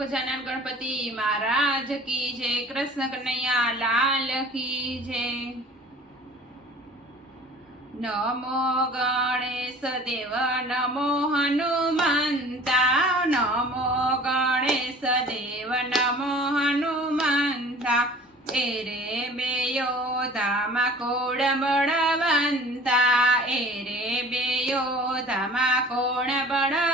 ગજાનન ગણપતિ મહારાજ કી જય, કૃષ્ણ કનૈયા લાલ કી જય. નમો ગણેશ દેવ, નમો હનુમંતા, નમો ગણેશ દેવ, નમો હનુમંતા. એ રે બેયો ધામા કોડ બળવંતા? એ રે બેયો ધામા કોણ બળવંતા?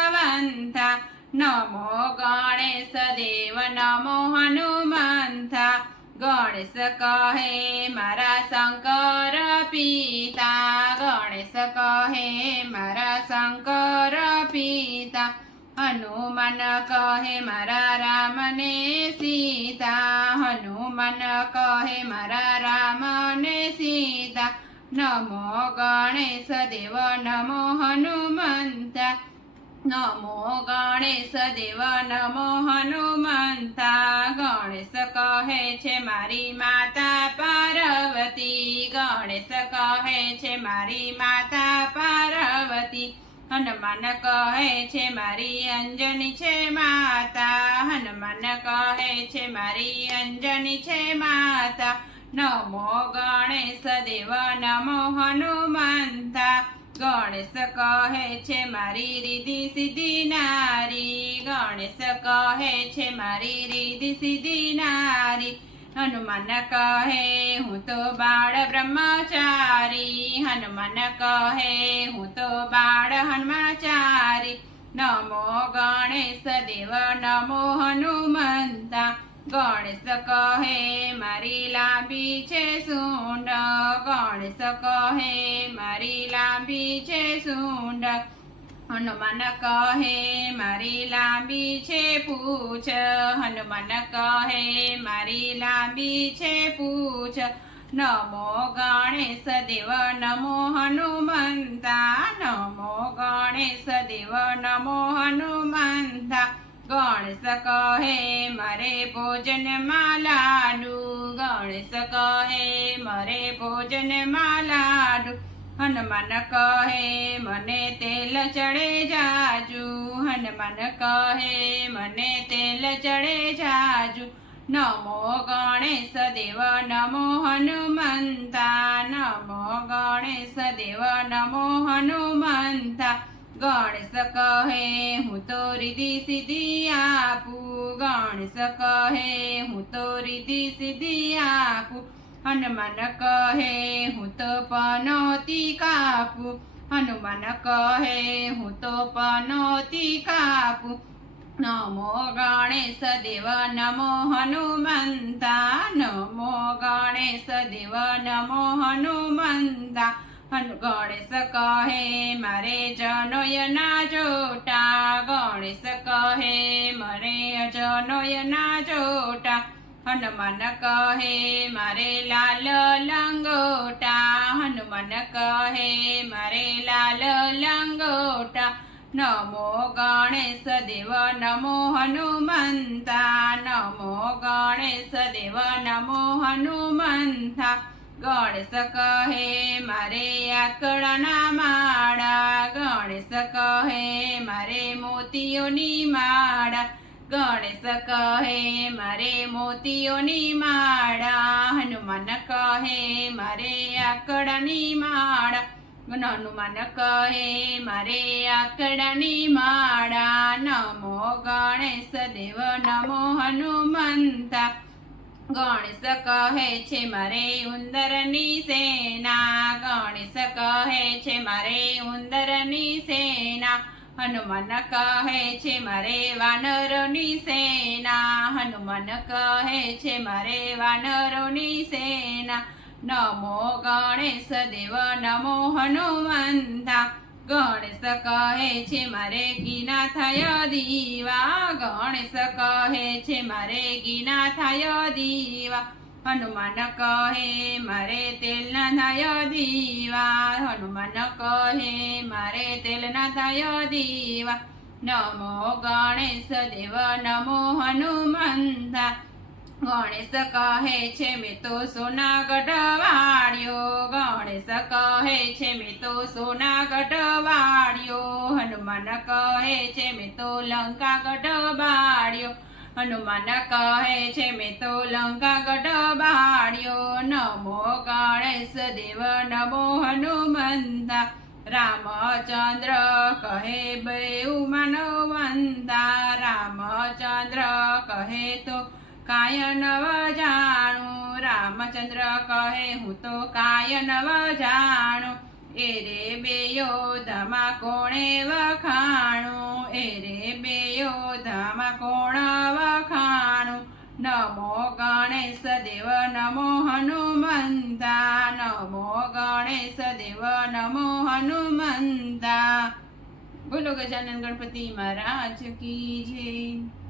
નમો ગણેશ દેવ નમો હનુમંતા ગણેશ કહે મારા શંકર પિતા ગણેશ કહે મારા શંકર પિતા હનુમાન કહે મારા રામને સીતા હનુમાન કહે મારા રામને સીતા નમો ગણેશ દેવ નમો હનુમંતા નમો ગણેશ દેવ નમો હનુમંતા ગણેશ કહે છે મારી માતા પાર્વતી ગણેશ કહે છે મારી માતા પાર્વતી હનુમાન કહે છે મારી અંજની છે માતા હનુમાન કહે છે મારી અંજની છે માતા નમો ગણેશ દેવ નમો હનુમંતા ગણેશ કહે છે, મારી રીધિ સીધી નારી. ગણેશ કહે છે, મારી રીધિ સીધી નારી. હનુમાન કહે, હું તો બાળ બ્રહ્મચારી. હનુમાન કહે, હું તો બાળ હનુમાચારી. નમો ગણેશ દેવ, નમો હનુમંતા. ગણેશ કહે, મારી લાંબી છે સૂંડ ગણેશ કહે મારી લાંબી છે સૂંડ હનુમાન કહે, મારી લાંબી છે પૂછ. હનુમાન કહે, મારી લાંબી છે પૂછ. નમો ગણેશ દેવ, નમો હનુમંતા. નમો ગણેશ દેવ, નમો હનુમંતા. ગણેશ કહે મારે ભોજન લાડુ ગણેશ કહે મારે ભોજન લાડુ હનુમાન કહે, મને તેલ ચડે જાજુ. હનુમાન કહે, મને તેલ ચડે જાજુ. નમો ગણેશ દેવ, નમો હનુમંતા. નમો ગણેશ દેવ, નમો હનુમંતા. ગણેશ કહે, હું તો રીધિ સીધી આપું. ગણેશ કહે, હું તો રીધિ સીધી આપું. હનુમાન કહે, હું તો પનોતી કાપું. હનુમાન કહે, હું તો પનોતી કાપું. નમો ગણેશ દેવ, નમો હનુમંતા. નમો ગણેશ દેવ, નમો હનુમંતા. હનુ ગણેશ કહે, મારે જનોયના જોટા. ગણેશ કહે, મારે જનોયના જોટા. હનુમાન કહે, મારે લાલ લંગોટા. હનુમાન કહે, મારે લાલ લંગોટા. નમો ગણેશ દેવ, નમો હનુમંતા. નમો ગણેશ દેવ, નમો હનુમંતા. ગણેશ કહે, મારે આકડાના માળા. ગણેશ કહે, મારે મોતીઓની માળા. ગણેશ કહે, મારે મોતીઓની માળા. હનુમાન કહે, મારે આકડાની માળા. હનુમાન કહે, મારે આકડાની માળા. નમો ગણેશ દેવ, નમો હનુમંતા. ગણેશ કહે છે, મારે ઉંદરની સેના. ગણેશ કહે છે, મારે ઉંદરની સેના. હનુમાન કહે છે, મારે વાનરોની સેના. હનુમાન કહે છે, મારે વાનરોની સેના. નમો ગણેશ દેવ, નમો હનુમંતા. ગણેશ કહે છે, મારે ગીના થાય દીવા. ગણેશ કહે છે, મારે ગીના થાય દીવા. હનુમાન કહે, મારે તેલના થાય દીવા. હનુમાન કહે, મારે તેલના થાય દીવા. નમો ગણેશ દેવ, નમો હનુમંતા. ગણેશ કહે છે, મેં તો સોના ગઢવાળ્યો ગણેશ કહે છે, મેં તો સોના ગઢવાળ્યો હનુમાન કહે છે, મેં તો લંકા ગઢવાળ્યો હનુમાન કહે છે, મેં તો લંકા ગઢ બાળ્યો નમો ગણેશ દેવ, નમો હનુમંતા. રામચંદ્ર કહે, બેઉ માનવંતા રામચંદ્ર કહે, તો કાય નવ જાણું. રામચંદ્ર કહે હું તો કાય નવ જાણું એ રે બે ધમા કોણે વખાણું, એ રે બે ધમા કોણ વખાણું, નમો ગણેશ દેવ, નમો હનુમંતા, નમો ગણેશ દેવ, નમો હનુમંતા. બોલો ગજાનન ગણપતિ મહારાજ કી જય.